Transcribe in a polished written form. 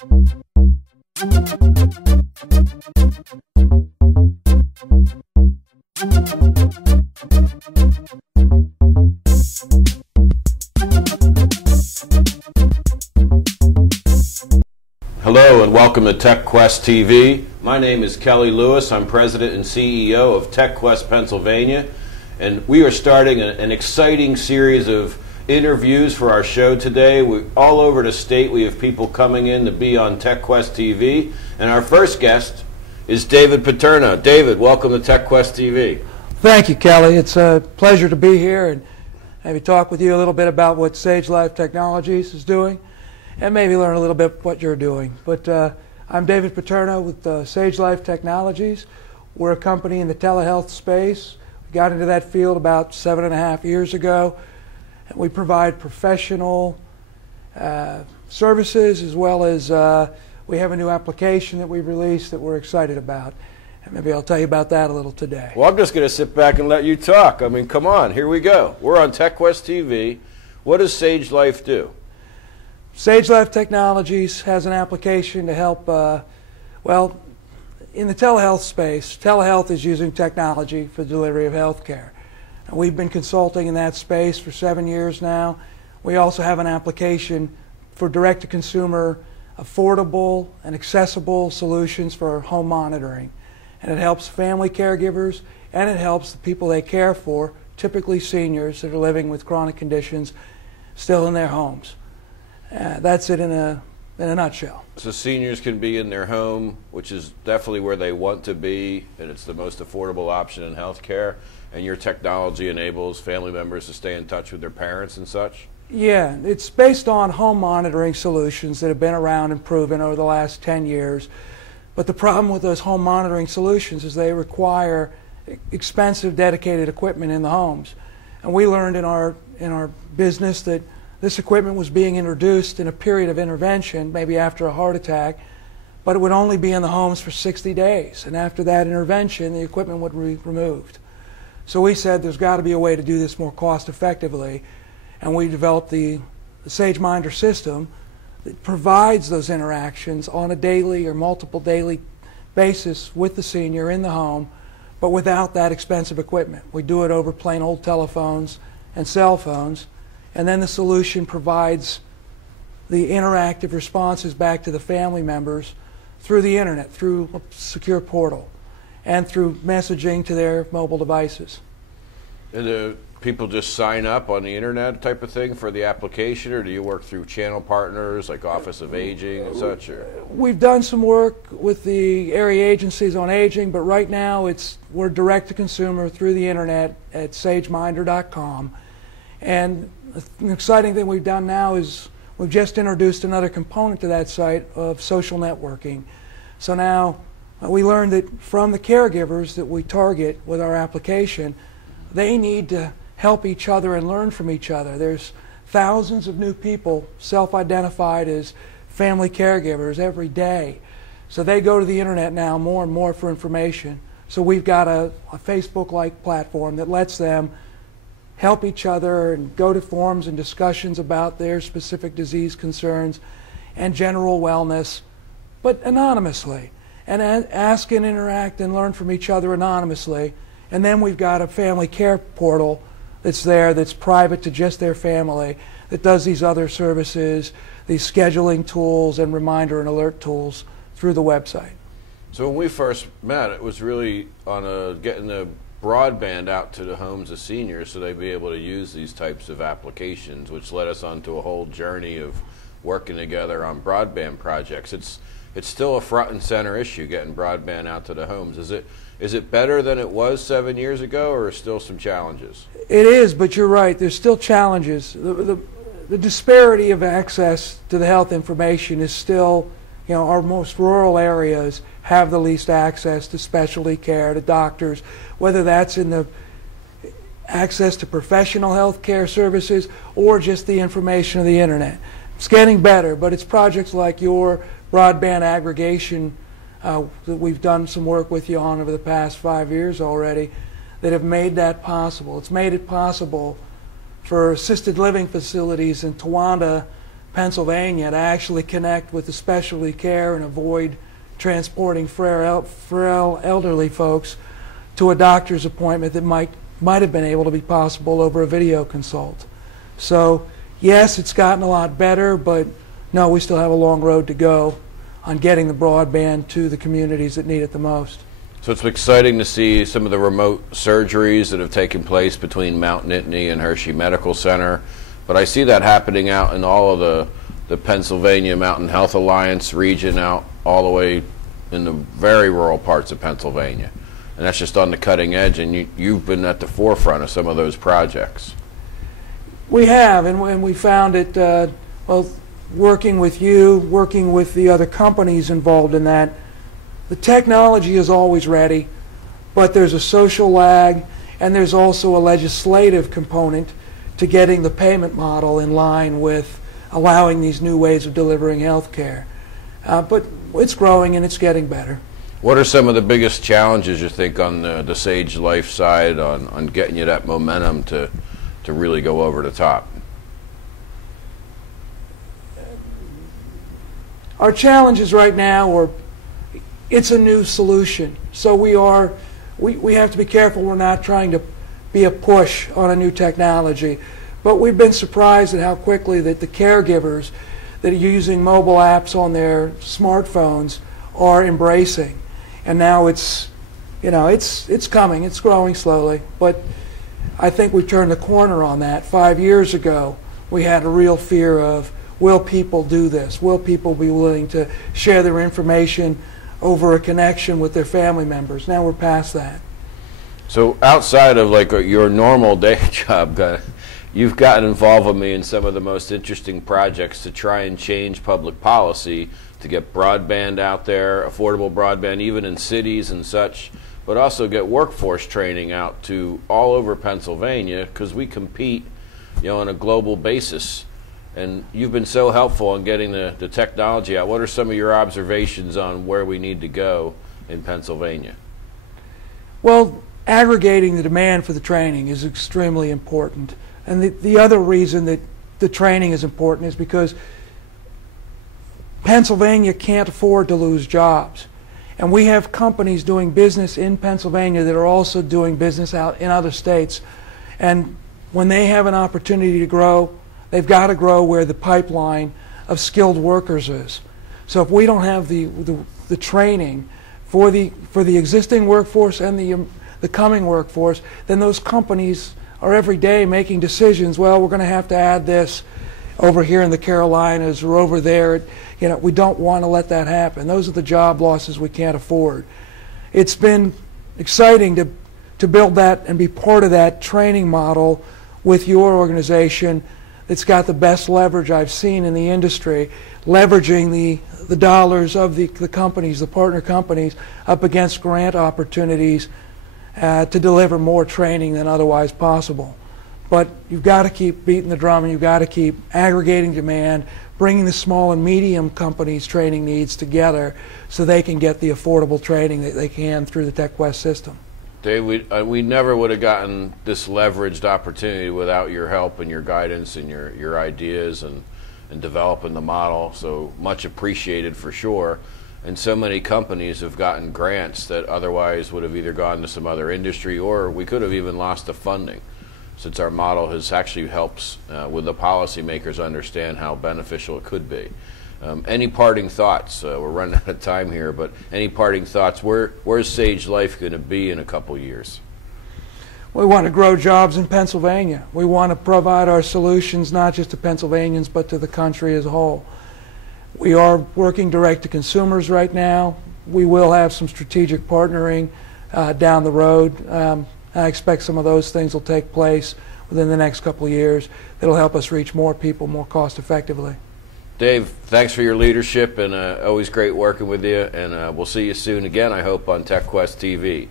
Hello and welcome to TechQuest TV. My name is Kelly Lewis. I'm President and CEO of TechQuest Pennsylvania, and we are starting an exciting series of interviews for our show today. All over the state we have people coming in to be on TechQuest TV, and our first guest is David Paterno. David, welcome to TechQuest TV. Thank you, Kelly. It's a pleasure to be here and maybe talk with you a little bit about what SageLife Technologies is doing, and maybe learn a little bit what you're doing. But I'm David Paterno with SageLife Technologies. We're a company in the telehealth space. We got into that field about 7.5 years ago. And we provide professional services, as well as we have a new application that we've released that we're excited about. And maybe I'll tell you about that a little today. Well, I'm just going to sit back and let you talk. I mean, come on, here we go. We're on TechQuest TV. What does SageLife do? SageLife Technologies has an application to help, well, in the telehealth space. Telehealth is using technology for the delivery of health care. And we've been consulting in that space for 7 years now. We also have an application for direct-to-consumer, affordable and accessible solutions for home monitoring. And it helps family caregivers, and it helps the people they care for, typically seniors that are living with chronic conditions, still in their homes. That's it in a nutshell. So seniors can be in their home, which is definitely where they want to be, and it's the most affordable option in healthcare. And your technology enables family members to stay in touch with their parents and such? Yeah, it's based on home monitoring solutions that have been around and proven over the last 10 years. But the problem with those home monitoring solutions is they require expensive, dedicated equipment in the homes. And we learned in our business that this equipment was being introduced in a period of intervention, maybe after a heart attack, but it would only be in the homes for 60 days. And after that intervention, the equipment would be removed. So we said there's got to be a way to do this more cost effectively, and we developed the SageMinder system that provides those interactions on a daily or multiple daily basis with the senior in the home, but without that expensive equipment. We do it over plain old telephones and cell phones, and then the solution provides the interactive responses back to the family members through the internet, through a secure portal, and through messaging to their mobile devices. And do people just sign up on the internet type of thing for the application, or do you work through channel partners like Office of Aging and such? Or? We've done some work with the area agencies on aging, but right now we're direct to consumer through the internet at sageminder.com. And an exciting thing we've done now is we've just introduced another component to that site of social networking. So now we learned that from the caregivers that we target with our application, they need to help each other and learn from each other. There's thousands of new people self-identified as family caregivers every day. So they go to the internet now more and more for information. So we've got a Facebook-like platform that lets them help each other and go to forums and discussions about their specific disease concerns and general wellness, but anonymously. And ask and interact and learn from each other anonymously. And then we've got a family care portal that's there that's private to just their family that does these other services, these scheduling tools and reminder and alert tools through the website. So when we first met, it was really on getting the broadband out to the homes of seniors so they'd be able to use these types of applications, which led us onto a whole journey of working together on broadband projects. It's still a front and center issue, getting broadband out to the homes. Is it better than it was 7 years ago, or are still some challenges? It is, but you're right. There's still challenges. The disparity of access to the health information is still, our most rural areas have the least access to specialty care, to doctors, whether that's in the access to professional health care services or just the information of the internet. It's getting better, but it's projects like your broadband aggregation that we've done some work with you on over the past 5 years already that have made that possible. It's made it possible for assisted living facilities in Towanda Pennsylvania to actually connect with the specialty care and avoid transporting frail elderly folks to a doctor's appointment that might have been able to be possible over a video consult. So yes, it's gotten a lot better, but no, we still have a long road to go on getting the broadband to the communities that need it the most. So it's exciting to see some of the remote surgeries that have taken place between Mount Nittany and Hershey Medical Center, but I see that happening out in all of the Pennsylvania Mountain Health Alliance region, out all the way in the very rural parts of Pennsylvania. And that's just on the cutting edge, and you've been at the forefront of some of those projects. We have, and we found it, well, working with you, working with the other companies involved in that, the technology is always ready, but there's a social lag, and there's also a legislative component to getting the payment model in line with allowing these new ways of delivering health care. But it's growing and it's getting better. What are some of the biggest challenges you think on the SageLife side on getting you that momentum to really go over the top? Our challenges right now are, it's a new solution. So we have to be careful we're not trying to be a push on a new technology. But we've been surprised at how quickly that the caregivers that are using mobile apps on their smartphones are embracing. And now it's coming, it's growing slowly. But I think we've turned the corner on that. 5 years ago, we had a real fear of, will people do this? Will people be willing to share their information over a connection with their family members? Now we're past that. So outside of like your normal day job, you've gotten involved with me in some of the most interesting projects to try and change public policy to get broadband out there, affordable broadband, even in cities and such, but also get workforce training out to all over Pennsylvania, because we compete, on a global basis. And you've been so helpful in getting the technology out. What are some of your observations on where we need to go in Pennsylvania? Well, aggregating the demand for the training is extremely important. And the other reason that the training is important is because Pennsylvania can't afford to lose jobs. And we have companies doing business in Pennsylvania that are also doing business out in other states. And when they have an opportunity to grow, they've got to grow where the pipeline of skilled workers is. So if we don't have the training for the existing workforce and the coming workforce, then those companies are every day making decisions. Well, we're going to have to add this over here in the Carolinas or over there. We don't want to let that happen. Those are the job losses we can't afford. It's been exciting to build that and be part of that training model with your organization. It's got the best leverage I've seen in the industry, leveraging the dollars of the companies, the partner companies, up against grant opportunities to deliver more training than otherwise possible. But you've got to keep beating the drum, and you've got to keep aggregating demand, bringing the small and medium companies' training needs together so they can get the affordable training that they can through the TechQuest system. Dave, we never would have gotten this leveraged opportunity without your help and your guidance and your ideas and developing the model. So much appreciated for sure. And so many companies have gotten grants that otherwise would have either gone to some other industry, or we could have even lost the funding, since our model has actually helps with the policymakers understand how beneficial it could be. Any parting thoughts? We're running out of time here, but any parting thoughts? Where's SageLife going to be in a couple years? We want to grow jobs in Pennsylvania. We want to provide our solutions not just to Pennsylvanians but to the country as a whole. We are working direct to consumers right now. We will have some strategic partnering down the road. I expect some of those things will take place within the next couple of years that'll help us reach more people more cost effectively. Dave, thanks for your leadership, and always great working with you, and we'll see you soon again, I hope, on TechQuest TV.